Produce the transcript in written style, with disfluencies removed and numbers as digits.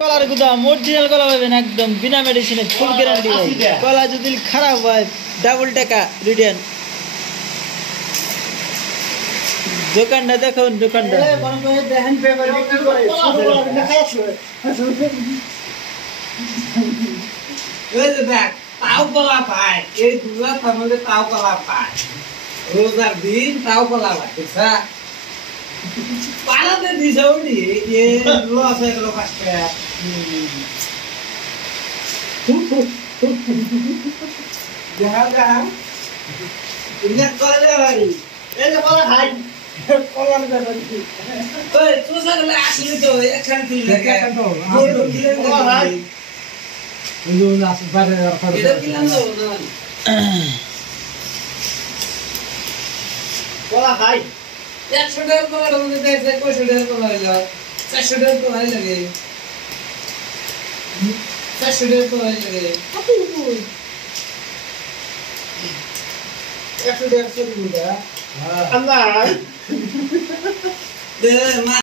কলার গুদাম অরিজিনাল কলা পাবেন একদম বিনা মেডিসিনে ফুল গ্যারান্টি ভাই। কলা যদি খারাপ হয় ডাবল টাকা রিটার্ন। দোকানটা দেখুন, দোকানটা তাও কলা পায়, এই দুলা থামলে তাও কলা পায়, রোজার দিন তাও কলা পায়, দেখছা পালাতে দিছে ওটি এ লস হয়ে গেল 5 টাকা। দেখা দেখা ইনা করে ভাই এই যে কলা খাই কলার ব্যাপার কি ওই তুসা গেলে আসলে তো একখান তুই লেখা তো বড় কিলেন কলা ভাই ওই লাস্ট বারে রাখার এটা কিলেন তো কলা খাই 100 টাকা কলার মধ্যে দেয় 100 টাকা কলা হইলো 400 টাকা কলা লাগে 400 টাকা কলা লাগে কত কই 100 টাকা কলা হ্যাঁ আল্লাহ দে মা